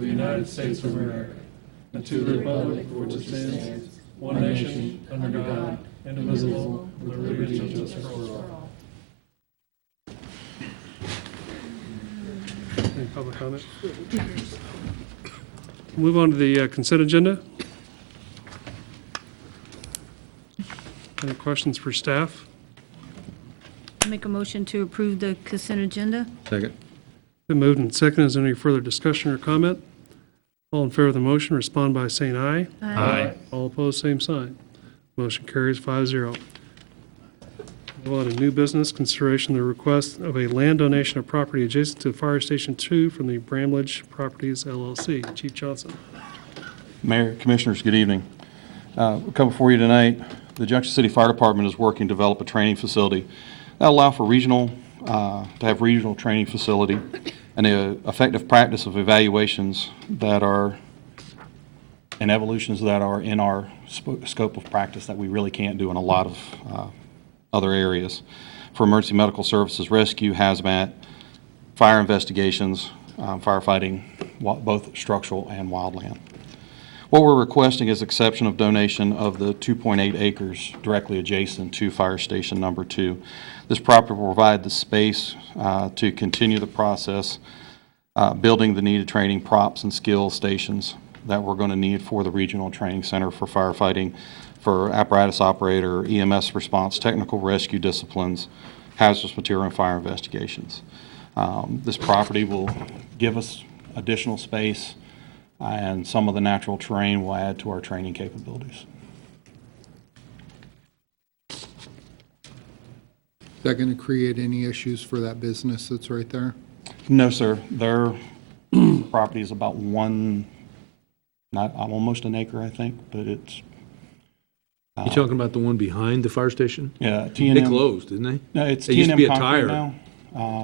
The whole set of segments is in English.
of the United States of America, and to the republic for which it stands, one nation, under God, indivisible, with liberty and justice for all. Any public comment? Move on to the consent agenda. Any questions for staff? Make a motion to approve the consent agenda. Second. Been moved and seconded. Is there any further discussion or comment? All in favor of the motion, respond by saying aye. Aye. All opposed, same sign. Motion carries 5-0. Move on to new business, consideration of the request of a land donation of property adjacent to Fire Station 2 from the Bramlage Properties LLC. Chief Johnson. Mayor, Commissioners, good evening. We'll come before you tonight. The Junction City Fire Department is working to develop a training facility that allow for regional, to have regional training facility and the effective practice of evaluations that are and evolutions that are in our scope of practice that we really can't do in a lot of other areas for emergency medical services, rescue, hazmat, fire investigations, firefighting, both structural and wildland. What we're requesting is exception of donation of the 2.8 acres directly adjacent to Fire Station Number 2. This property will provide the space to continue the process, building the needed training props and skill stations that we're going to need for the Regional Training Center for firefighting, for apparatus operator, EMS response, technical rescue disciplines, hazardous material and fire investigations. This property will give us additional space, and some of the natural terrain will add to our training capabilities. Is that going to create any issues for that business that's right there? No, sir. Their property is about almost an acre, I think, but it's. You talking about the one behind the fire station? Yeah, They T&M. closed, didn't they? No, it's It used to T&M be a concrete tire. now.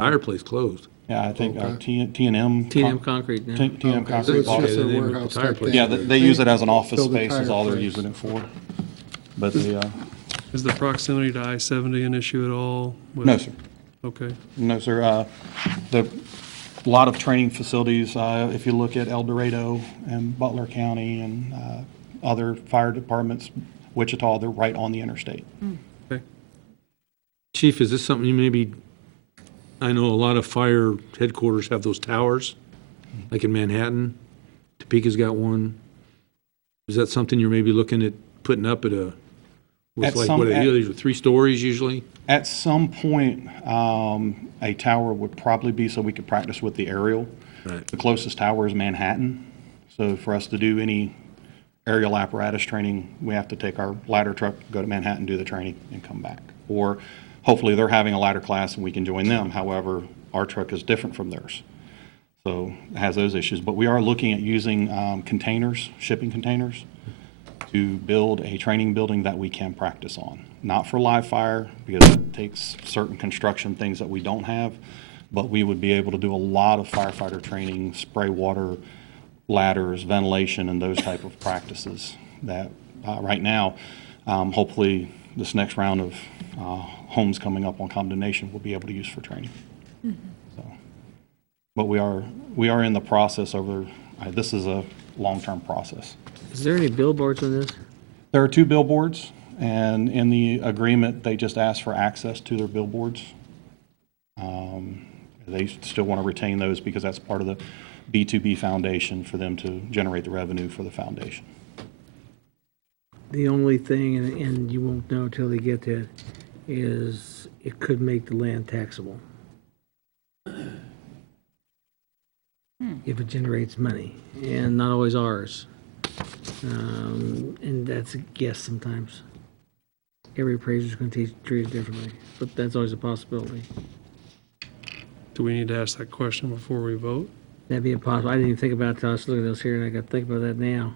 Tire place closed. Yeah, I think Okay. T&M. T&M Concrete now. T&M Okay, so concrete. it's just Okay, a then they went warehouse to tire type place. thing. Yeah, they use it as an office Build a space is tire all they're place. using it for. But the, Is the proximity to I-70 an issue at all? no, sir. Okay. No, sir. A lot of training facilities, if you look at El Dorado and Butler County and other fire departments, Wichita, they're right on the interstate. Okay. Chief, is this something you maybe, I know a lot of fire headquarters have those towers, like in Manhattan. Topeka's got one. Is that something you're maybe looking at putting up at a, with At like, some- what, these are 3 stories usually? At some point, a tower would probably be so we could practice with the aerial. Right. The closest tower is Manhattan. So for us to do any aerial apparatus training, we have to take our ladder truck, go to Manhattan, do the training, and come back. Or hopefully they're having a ladder class and we can join them. However, our truck is different from theirs. So it has those issues. But we are looking at using containers, shipping containers, to build a training building that we can practice on. Not for live fire, because it takes certain construction things that we don't have, but we would be able to do a lot of firefighter training, spray water, ladders, ventilation, and those type of practices that right now, hopefully this next round of homes coming up on condemnation will be able to use for training. So, but we are in the process over, this is a long-term process. Is there any billboards on this? There are 2 billboards, and in the agreement, they just asked for access to their billboards. They still want to retain those because that's part of the B2B foundation for them to generate the revenue for the foundation. The only thing, and you won't know until they get that, is it could make the land taxable. If it generates money, and not always ours. And that's a guess sometimes. Every appraiser's going to treat it differently, but that's always a possibility. Do we need to ask that question before we vote? That'd be impossible. I didn't even think about it till I was looking at this here, and I got to think about that now.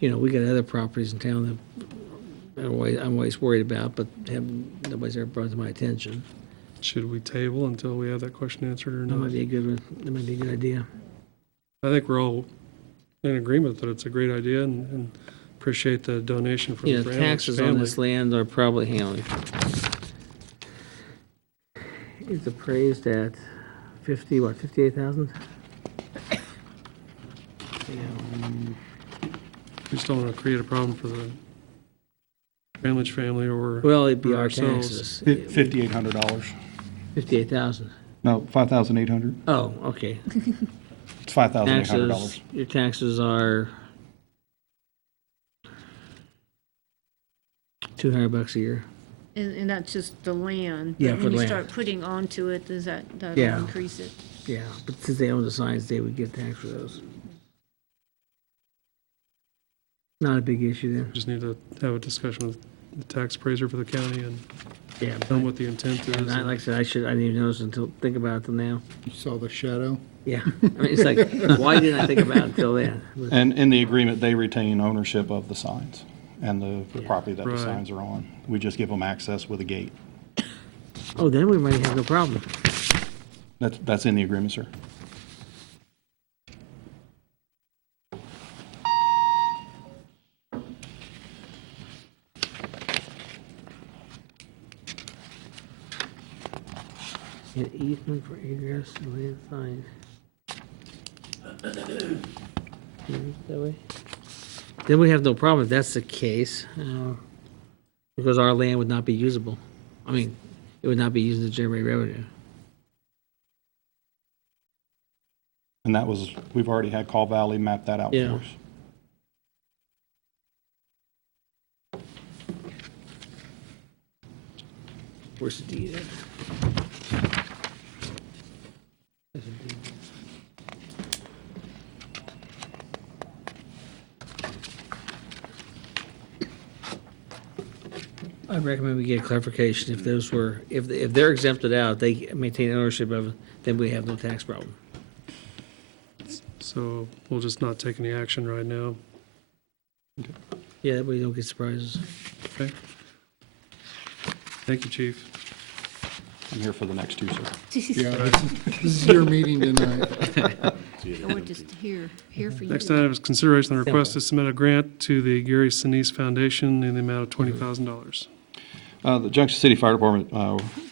You know, we got other properties in town that I'm always worried about, but nobody's ever brought to my attention. Should we table until we have that question answered or That not? might be a good one. That might be a good idea. I think we're all in agreement that it's a great idea and appreciate the donation from You the know, Bramlage taxes on family. this land are probably handling. It's appraised at 58,000? We just don't want to create a problem for the Grandlich family or Well, it'd be for our ourselves. taxes. $5,800. 58,000. No, $5,800. Oh, okay. It's $5,800. Taxes, your taxes are $200 a year. And that's just the land. Yeah, But for when you land. start putting onto it, does that'll Yeah. increase it? Yeah, but since they own the signs, they would get taxed for those. Not a big issue then. Just need to have a discussion with the tax appraiser for the county and Yeah. tell them what the intent is. And like I said, I didn't even notice until, think about it till now. You saw the shadow? Yeah. I mean, it's like, why didn't I think about it until then? But- And in the agreement, they retain ownership of the signs and the property that the Right. signs are on. We just give them access with a gate. Oh, then we might have no problem. That's in the agreement, sir. An easement for egress and land sign. That way? Then we have no problem if that's the case, because our land would not be usable. I mean, it would not be used to generate revenue. And that was, we've already had Call Valley map that out Yeah. for us. Where's the deed at? There's a deed. I recommend we get clarification if those were, if they're exempted out, they maintain ownership of it, then we have no tax problem. So we'll just not take any action right now. Yeah, that way you don't get surprises. Okay? Thank you, Chief. I'm here for the next two, sir. Yeah, this is your meeting tonight. Or just here for you. Next item is consideration of the request to submit a grant to the Gary Sinise Foundation in the amount of $20,000. The Junction City Fire Department,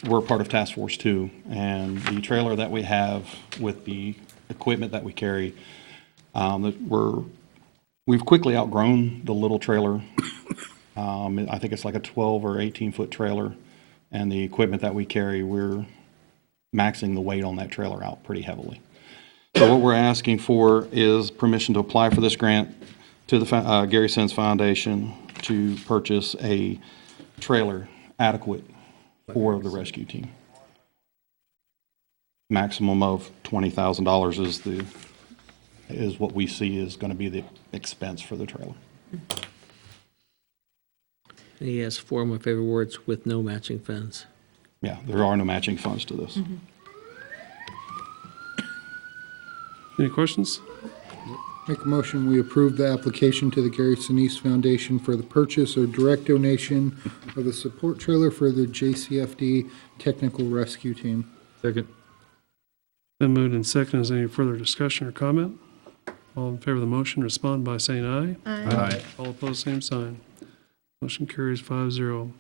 we're part of Task Force 2, and the trailer that we have with the equipment that we carry, we've quickly outgrown the little trailer. I think it's like a 12 or 18-foot trailer, and the equipment that we carry, we're maxing the weight on that trailer out pretty heavily. So what we're asking for is permission to apply for this grant to the Gary Sinise Foundation to purchase a trailer adequate for the rescue team. Maximum of $20,000 is what we see is going to be the expense for the trailer. And he has four of my favorite words, with no matching funds. Yeah, there are no matching funds to this. Any questions? Make a motion, we approve the application to the Gary Sinise Foundation for the purchase or direct donation of a support trailer for the JCFD Technical Rescue Team. Second. Been moved and seconded. Is there any further discussion or comment? All in favor of the motion, respond by saying aye. Aye. All opposed, same sign. Motion carries 5-0.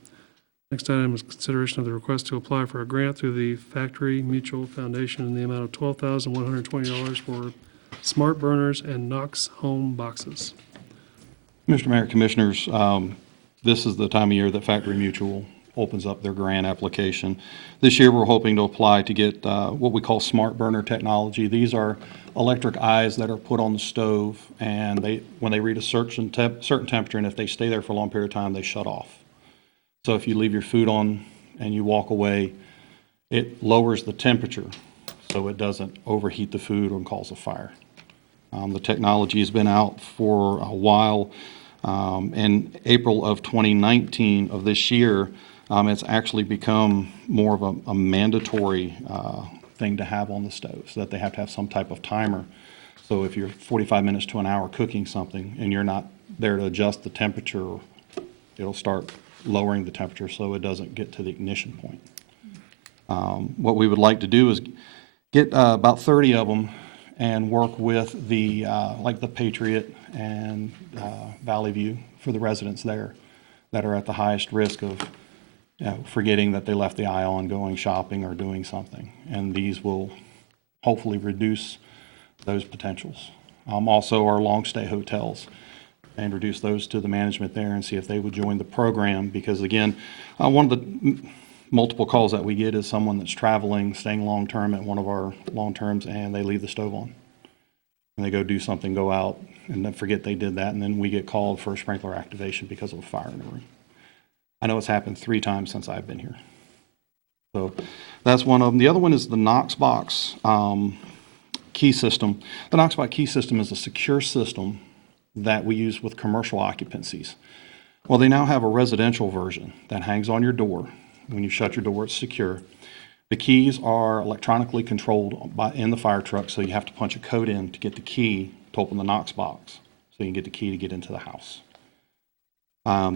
Next item is consideration of the request to apply for a grant through the Factory Mutual Foundation in the amount of $12,120 for smart burners and Knox home boxes. Mr. Mayor, Commissioners, this is the time of year that Factory Mutual opens up their grant application. This year, we're hoping to apply to get what we call smart burner technology. These are electric eyes that are put on the stove, and when they read a certain temperature, and if they stay there for a long period of time, they shut off. So if you leave your food on and you walk away, it lowers the temperature so it doesn't overheat the food and cause a fire. The technology has been out for a while. In April of 2019 of this year, it's actually become more of a mandatory thing to have on the stove, so that they have to have some type of timer. So if you're 45 minutes to an hour cooking something and you're not there to adjust the temperature, it'll start lowering the temperature so it doesn't get to the ignition point. What we would like to do is get about 30 of them and work with the like the Patriot and Valley View for the residents there that are at the highest risk of forgetting that they left the eye on, going shopping or doing something. And these will hopefully reduce those potentials. Also our long-stay hotels. I introduced those to the management there and see if they would join the program, because again, one of the multiple calls that we get is someone that's traveling, staying long-term at one of our long-terms, and they leave the stove on. And they go do something, go out, and then forget they did that, and then we get called for a sprinkler activation because of a fire in the room. I know it's happened 3 times since I've been here. So that's one of them. The other one is the Knoxbox key system. The Knoxbox key system is a secure system that we use with commercial occupancies. Well, they now have a residential version that hangs on your door. When you shut your door, it's secure. The keys are electronically controlled in the fire truck, so you have to punch a code in to get the key to open the Knox box, so you can get the key to get into the house.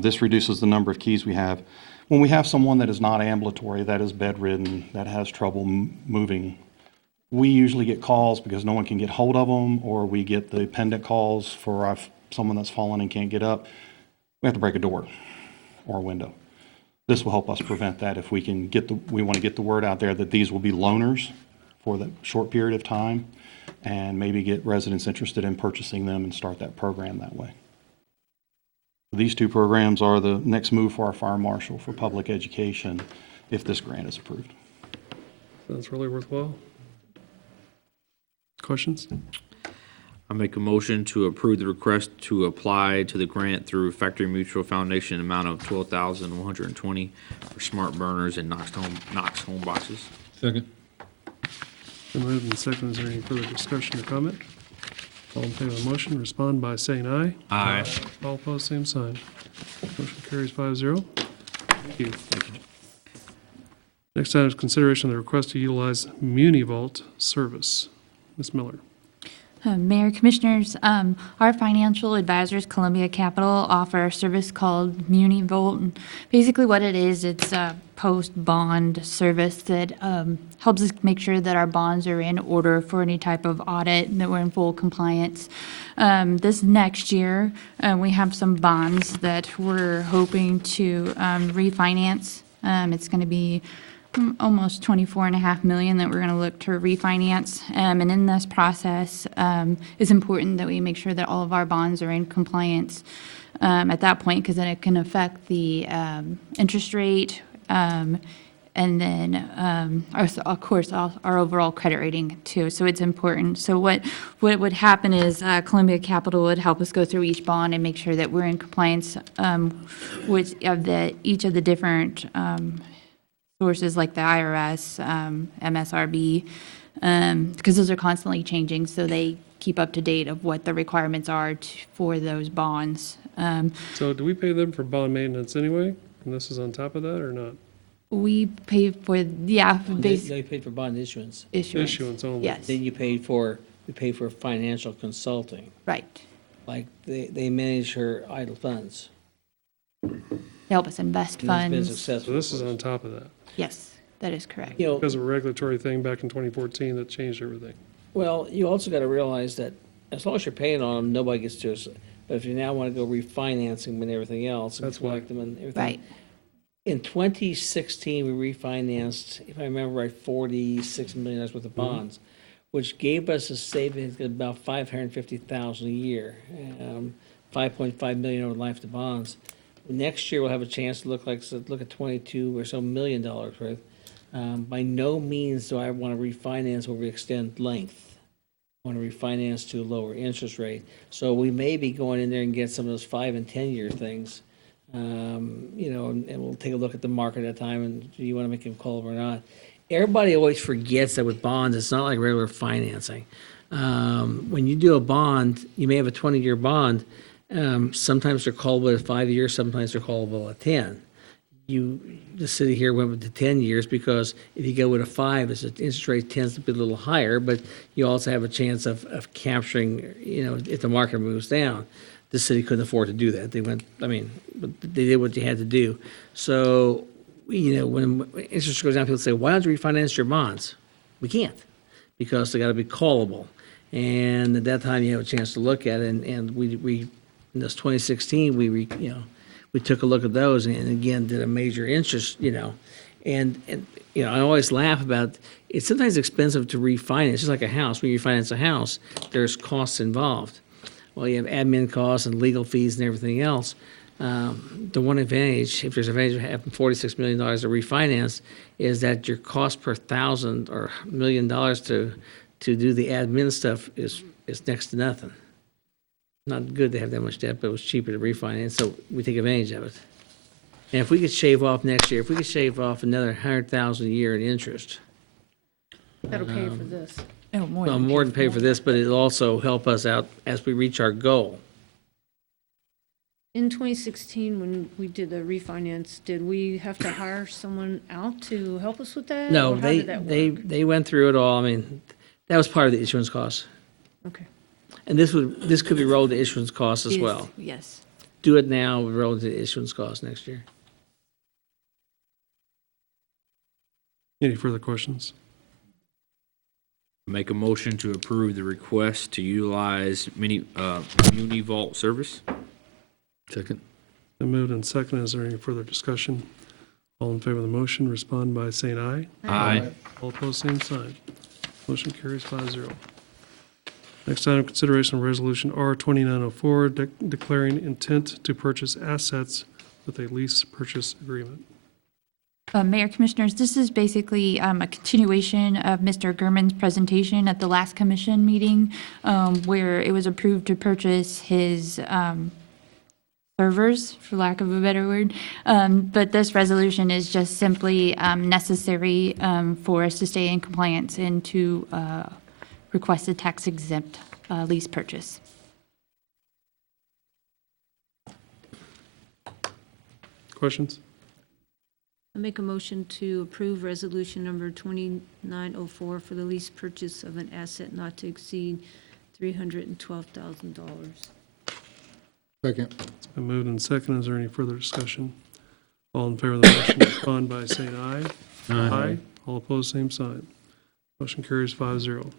This reduces the number of keys we have. When we have someone that is not ambulatory, that is bedridden, that has trouble moving, we usually get calls because no one can get hold of them, or we get the pendant calls for someone that's fallen and can't get up. We have to break a door or a window. This will help us prevent that if we can we want to get the word out there that these will be loaners for the short period of time, and maybe get residents interested in purchasing them and start that program that way. These 2 programs are the next move for our fire marshal for public education if this grant is approved. That's really worthwhile. Questions? I make a motion to approve the request to apply to the grant through Factory Mutual Foundation, amount of $12,120 for smart burners and Knox home boxes. Second. Been moved and seconded. Is there any further discussion or comment? All in favor of the motion, respond by saying aye. Aye. All opposed, same sign. Motion carries 5-0. Thank you. Next item is consideration of the request to utilize MuniVault service. Ms. Miller. Mayor, Commissioners, our financial advisors, Columbia Capital, offer a service called MuniVault. And basically what it is, it's a post-bond service that helps us make sure that our bonds are in order for any type of audit and that we're in full compliance. This next year, we have some bonds that we're hoping to refinance. It's going to be almost $24.5 million that we're going to look to refinance. And in this process, it's important that we make sure that all of our bonds are in compliance at that point, because then it can affect the interest rate and then, of course, our overall credit rating too. So it's important. So what would happen is Columbia Capital would help us go through each bond and make sure that we're in compliance with each of the different sources like the IRS, MSRB, because those are constantly changing, so they keep up to date of what the requirements are for those bonds. So do we pay them for bond maintenance anyway? And this is on top of that or not? We pay for, They paid for bond issuance. issuance. Issuance only. Yes, Then we pay for financial consulting. right. Like they manage her idle funds. To help us invest And it's been funds. successful. So this is on top of that. Yes, that is correct. You know, Because of a regulatory thing back in 2014 that changed everything. well, you also got to realize that as long as you're paying on them, nobody gets to us. But if you now want to go refinancing them and everything else, and That's why. collect them and everything. Right. In 2016, we refinanced, if I remember right, $46 million worth of bonds, which gave us a savings of about $550,000 a year, $5.5 million over the life of the bonds. Next year, we'll have a chance to look at 22 or so $1 million worth. By no means do I want to refinance where we extend length. I want to refinance to a lower interest rate. So we may be going in there and get some of those 5 and 10 year things. And we'll take a look at the market at that time, and do you want to make a call or not? Everybody always forgets that with bonds, it's not like regular financing. When you do a bond, you may have a 20-year bond. Sometimes they're callable at 5 years, sometimes they're callable at 10. The city here went with the 10 years because if you go with a 5, the interest rate tends to be a little higher, but you also have a chance of capturing, if the market moves down. The city couldn't afford to do that. They did what they had to do. So, when interest goes down, people say, why don't you refinance your bonds? We can't, because they got to be callable. And at that time, you have a chance to look at it, and we in this 2016, we took a look at those and again did a major interest, And, you know, I always laugh about, it's sometimes expensive to refinance, just like a house. When you refinance a house, there's costs involved. Well, you have admin costs and legal fees and everything else. The one advantage, if there's an advantage of having $46 million to refinance, is that your cost per thousand or $1 million to do the admin stuff is next to nothing. Not good to have that much debt, but it was cheaper to refinance, so we take advantage of it. And if we could shave off next year, if we could shave off another 100,000 a year in interest, That'll pay for this. Oh, more well, more than pay for this, but it'll also help us out as we reach our goal. In 2016, when we did the refinance, did we have to hire someone out to help us with that? No, or how did that work? they went through it all. I mean, that was part of the issuance costs. Okay. And this could be rolled to issuance costs as well. Yes. Do it now, roll it to issuance costs next year. Any further questions? Make a motion to approve the request to utilize Muni Vault service. Second. Been moved and seconded. Is there any further discussion? All in favor of the motion, respond by saying aye. Aye. All opposed, same sign. Motion carries 5-0. Next item, consideration of resolution R 2904, declaring intent to purchase assets with a lease purchase agreement. Mayor Commissioners, this is basically a continuation of Mr. Gurman's presentation at the last commission meeting, where it was approved to purchase his servers, for lack of a better word. But this resolution is just simply necessary for us to stay in compliance and to request a tax-exempt lease purchase. Questions? I make a motion to approve resolution number 2904 for the lease purchase of an asset not to exceed $312,000. Second. It's been moved and seconded. Is there any further discussion? All in favor of the motion, respond by saying aye. Aye. All opposed, same sign. Motion carries 5-0.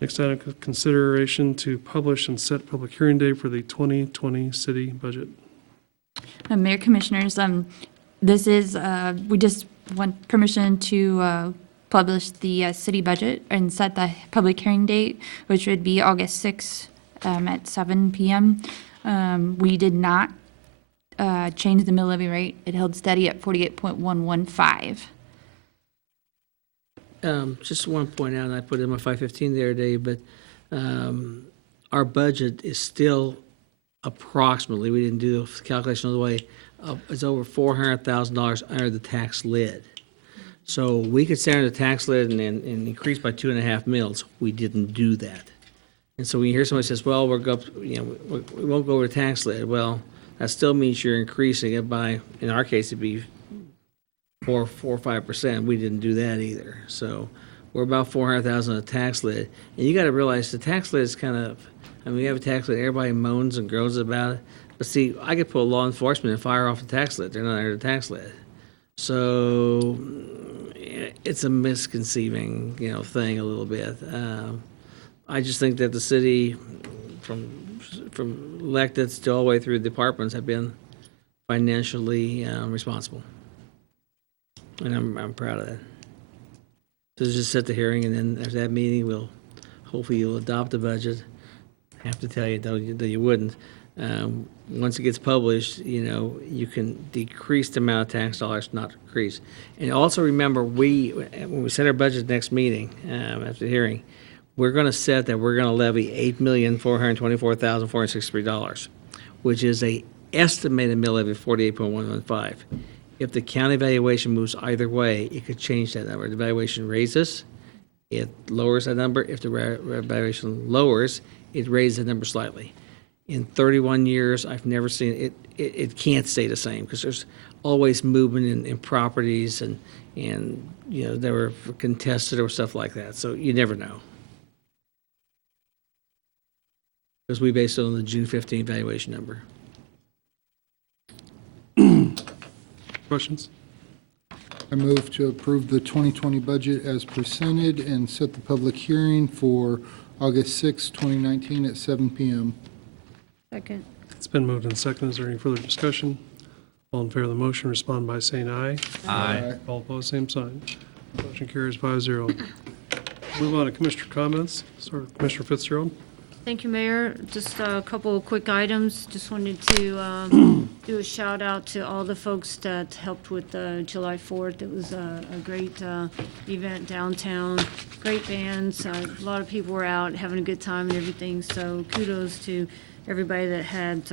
Next item, consideration to publish and set public hearing date for the 2020 city budget. Mayor Commissioners, this is, we just want permission to publish the city budget and set the public hearing date, which would be August 6th at 7 p.m. We did not change the mill levy rate. It held steady at 48.115. Just want to point out, and I put it in my 515 the other day, but our budget is still approximately, we didn't do the calculation all the way, it's over $400,000 under the tax lid. So we could stay under the tax lid and increase by 2.5 mils. We didn't do that. And so when you hear somebody says, well, we won't go over the tax lid, well, that still means you're increasing it by, in our case, it'd be 4 or 5%. We didn't do that either. So we're about 400,000 on the tax lid. And you got to realize the tax lid is kind of, I mean, we have a tax lid, everybody moans and groans about it. But see, I could pull law enforcement and fire off the tax lid. They're not under the tax lid. So it's a misconceiving, thing a little bit. I just think that the city, from electeds to all the way through the departments, have been financially responsible. And I'm proud of that. So just set the hearing, and then after that meeting, hopefully you'll adopt the budget. I have to tell you, though, that you wouldn't. Once it gets published, you can decrease the amount of tax dollars, not increase. And also remember, when we set our budget next meeting, after the hearing, we're going to set that we're going to levy $8,424,463, which is a estimated mill levy of 48.115. If the county valuation moves either way, it could change that number. The valuation raises, it lowers that number. If the valuation lowers, it raises the number slightly. In 31 years, I've never seen it. It can't stay the same because there's always movement in properties and they were contested or stuff like that. So you never know. Because we based it on the June 15 valuation number. Questions? I move to approve the 2020 budget as presented and set the public hearing for August 6, 2019 at 7 p.m. Second. It's been moved and seconded. Is there any further discussion? All in favor of the motion, respond by saying aye. Aye. All opposed, same sign. Motion carries 5-0. Move on to Commissioner comments. Start with Commissioner Fitzgerald. Thank you, Mayor. Just a couple of quick items. Just wanted to do a shout out to all the folks that helped with July 4th. It was a great event downtown, great bands. A lot of people were out having a good time and everything. So kudos to everybody that had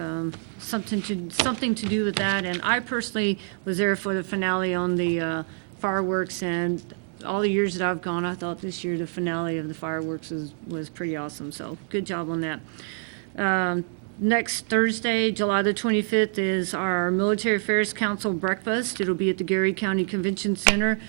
something to do with that. And I personally was there for the finale on the fireworks, and all the years that I've gone, I thought this year the finale of the fireworks was pretty awesome. So good job on that. Next Thursday, July the 25th, is our Military Affairs Council breakfast. It'll be at the Gary County Convention Center.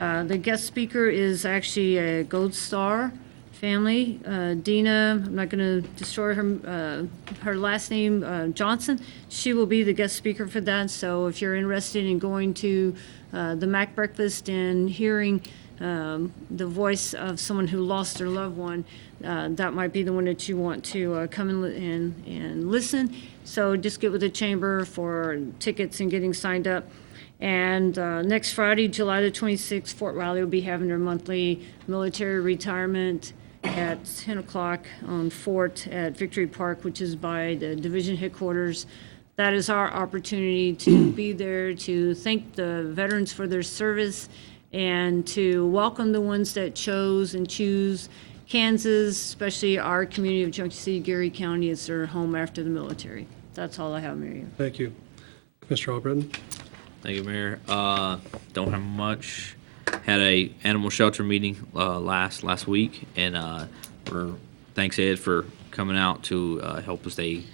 The guest speaker is actually a Gold Star family. Dina, I'm not going to destroy her last name, Johnson. She will be the guest speaker for that. So if you're interested in going to the MAC breakfast and hearing the voice of someone who lost their loved one, that might be the one that you want to come and listen. So just get with the chamber for tickets and getting signed up. And next Friday, July the 26th, Fort Riley will be having their monthly military retirement at 10 o'clock on Fort at Victory Park, which is by the division headquarters. That is our opportunity to be there to thank the veterans for their service and to welcome the ones that chose and choose Kansas, especially our community of Junction City, Gary County, as their home after the military. That's all I have, Mayor. Thank you. Commissioner Albritton. Thank you, Mayor. Don't have much. Had a animal shelter meeting last week, and thanks Ed for coming out to help us. They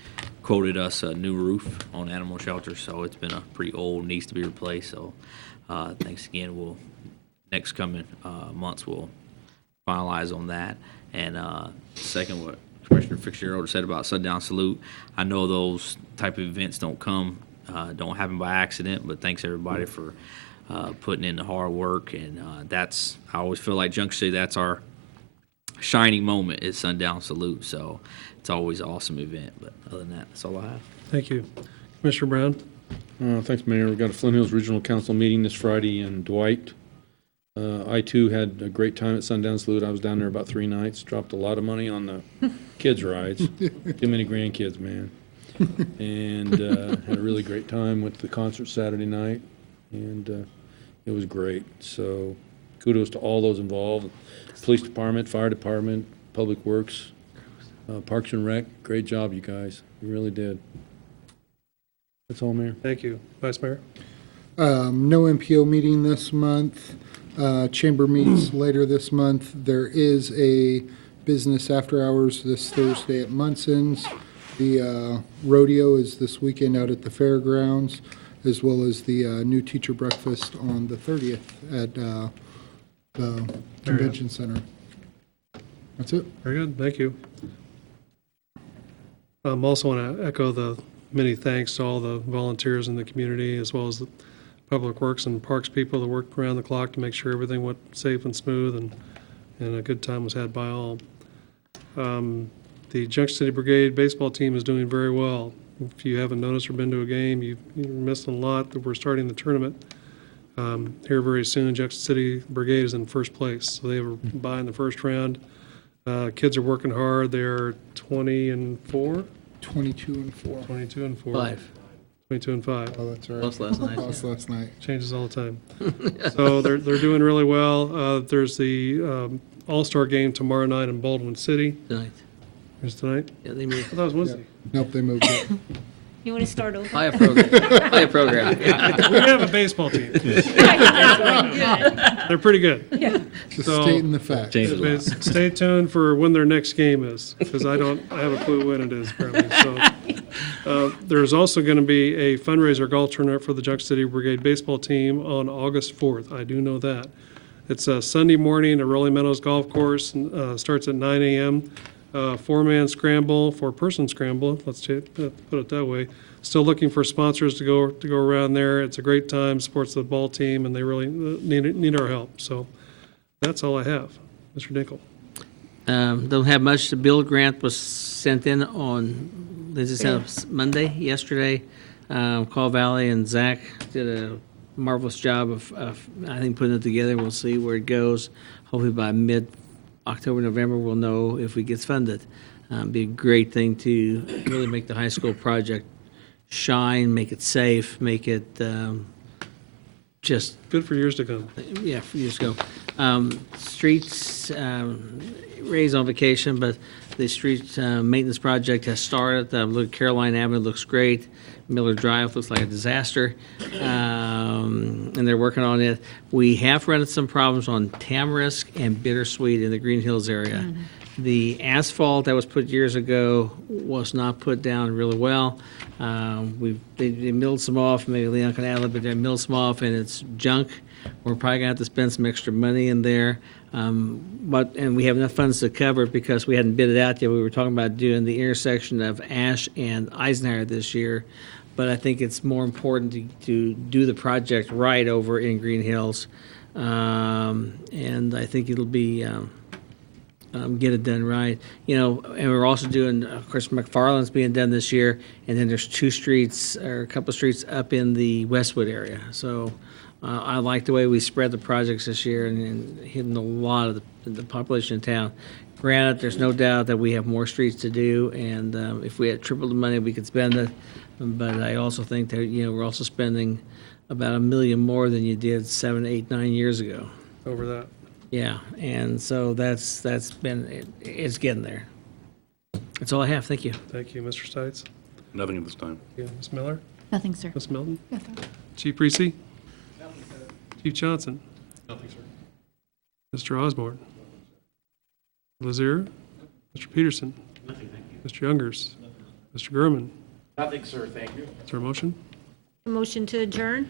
quoted us a new roof on animal shelter, so it's been a pretty old, needs to be replaced. So thanks again. We'll next coming months we'll finalize on that. And second, what Commissioner Fitzgerald said about sundown salute. I know those type of events don't happen by accident, but thanks everybody for putting in the hard work. And I always feel like Junction City, that's our shining moment is sundown salute. So it's always an awesome event. But other than that, that's all I have. Thank you. Commissioner Brown. Thanks, Mayor. We've got a Flint Hills Regional Council meeting this Friday in Dwight. I, too, had a great time at Sundown Salute. I was down there about 3 nights, dropped a lot of money on the kids' rides. Too many grandkids, man. And had a really great time. Went to the concert Saturday night, and it was great. So kudos to all those involved. Police Department, Fire Department, Public Works, Parks and Rec. Great job, you guys. You really did. That's all, Mayor. Thank you. Vice Mayor. No MPO meeting this month. Chamber meets later this month. There is a business after hours this Thursday at Munson's. The rodeo is this weekend out at the fairgrounds, as well as the new teacher breakfast on the 30th at the convention center. That's it. Very good. Thank you. Also want to echo the many thanks to all the volunteers in the community, as well as the Public Works and Parks people that worked around the clock to make sure everything went safe and smooth, and a good time was had by all. The Junction City Brigade baseball team is doing very well. If you haven't noticed or been to a game, you're missing a lot. That we're starting the tournament here very soon. Junction City Brigade is in first place, so they were by in the first round. Kids are working hard. They're 20-4. 22-4. 22-4. 5. 22-5. Oh, that's right. Lost last night. Lost last night. Changes all the time. So they're doing really well. There's the All-Star game tomorrow night in Baldwin City. Tonight. Is tonight? Yeah, they I moved. thought it was Wednesday. Nope, they moved it. You want to start over? Higher program. Higher program. We have a baseball team. They're pretty good. Just So- stating the fact. Change it a lot. Stay tuned for when their next game is, because I have a clue when it is currently. So there's also going to be a fundraiser golf tournament for the Junction City Brigade baseball team on August 4th. I do know that. It's a Sunday morning at Rolling Meadows Golf Course. Starts at 9 a.m. 4-person scramble. Let's put it that way. Still looking for sponsors to go around there. It's a great time. Supports the ball team, and they really need our help. So that's all I have. Mr. Dinkle. Don't have much. The bill grant was sent in on, Monday, yesterday. Call Valley and Zach did a marvelous job of, I think, putting it together. We'll see where it goes. Hopefully by mid-October, November, we'll know if it gets funded. Be a great thing to really make the high school project shine, make it safe, make it just, Good for years to come. yeah, for years ago. Streets, Ray's on vacation, but the street maintenance project has started. Look, Caroline Avenue looks great. Miller Drive looks like a disaster, and they're working on it. We have run into some problems on Tamarisk and Bittersweet in the Green Hills area. The asphalt that was put years ago was not put down really well. They milled some off, maybe Leon can add a little bit there, milled some off, and it's junk. We're probably gonna have to spend some extra money in there. And we have enough funds to cover it because we hadn't bid it out yet. We were talking about doing the intersection of Ash and Eisenhower this year. But I think it's more important to do the project right over in Green Hills. And I think it'll be, get it done right. You know, and we're also doing, of course, McFarland's being done this year. And then there's 2 streets or a couple of streets up in the Westwood area. So I like the way we spread the projects this year and hitting a lot of the population in town. Granted, there's no doubt that we have more streets to do, and if we had triple the money, we could spend it. But I also think that, you know, we're also spending about $1 million more than you did 7, 8, 9 years ago. Over that. Yeah, and so that's been, it's getting there. That's all I have. Thank you. Thank you, Mr. Stites. Nothing at this time. Yeah, Ms. Miller? Nothing, sir. Ms. Milton? Nothing. Chief Reese? Chief Johnson? Nothing, sir. Mr. Osborne? Lazier? Mr. Peterson? Nothing, thank you. Mr. Youngers? Mr. Gurman? Nothing, sir, thank you. Is there a motion? Motion to adjourn?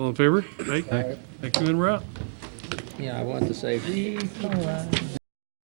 All in favor? Aye. Thank you, and we're out. Yeah, I want to say.